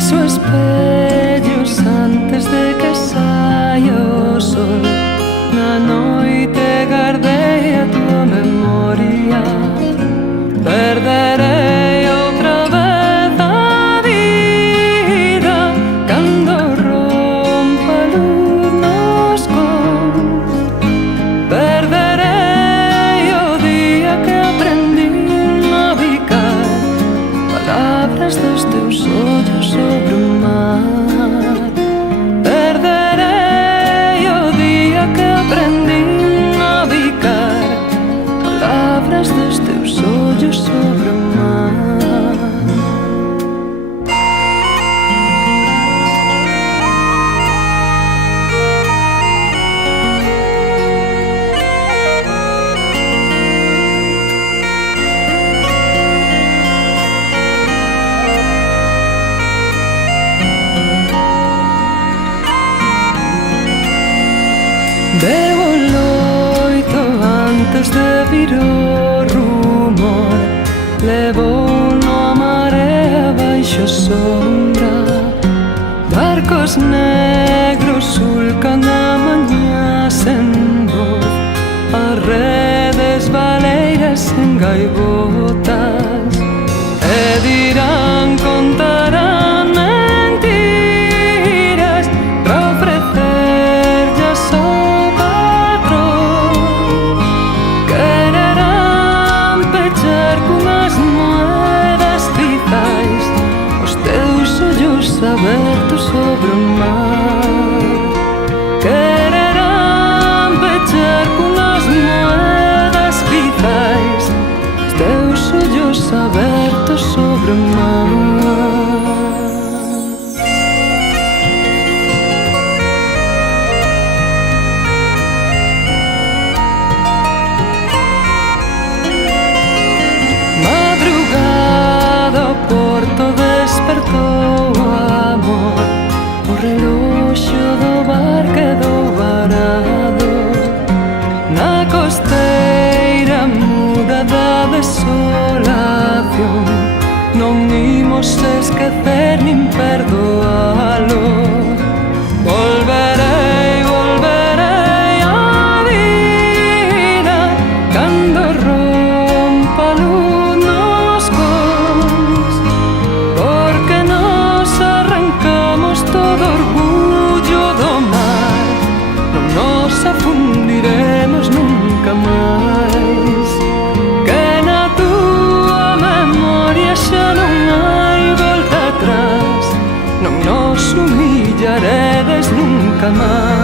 Piso espellos antes de que saia o sol. Na noite guardei a tua memoria. Perderei outra vez a vida cando rompa a luz nos cons. Perderei o día que aprendi a navegar palabras dos teus ollos sobre o mar. Perderei o día que aprendi a navegar palabras dos teus ollos sobre o mar. Bebo loito antes de vir o rumor. Levo no a marea baixo sombra. Barcos negros sulcan a mañá sen voz. As redes baleiras en gaivotas. E dirán, contarán mentiras pra ofrecerllas ao patrón. Quererán pechar cunhas moedas tizais os teus ollos abertos sobre o mar. Quererán pechar cunhas moedas tizais os teus ollos abertos sobre o mar. Madrugada o porto despertou o amor. O reloxo do bar quedou varado na costeira muda da desolación. Non imos esquecer nin perdoalo. Volverei, volverei á vida cando rompa a luz nos cons. Porque nos arrancamos todo orgullo do mar. Non nos afundiremos nunca máis. Que na tua memoria xa non hai volta atrás. Non nos humillaredes nunca máis.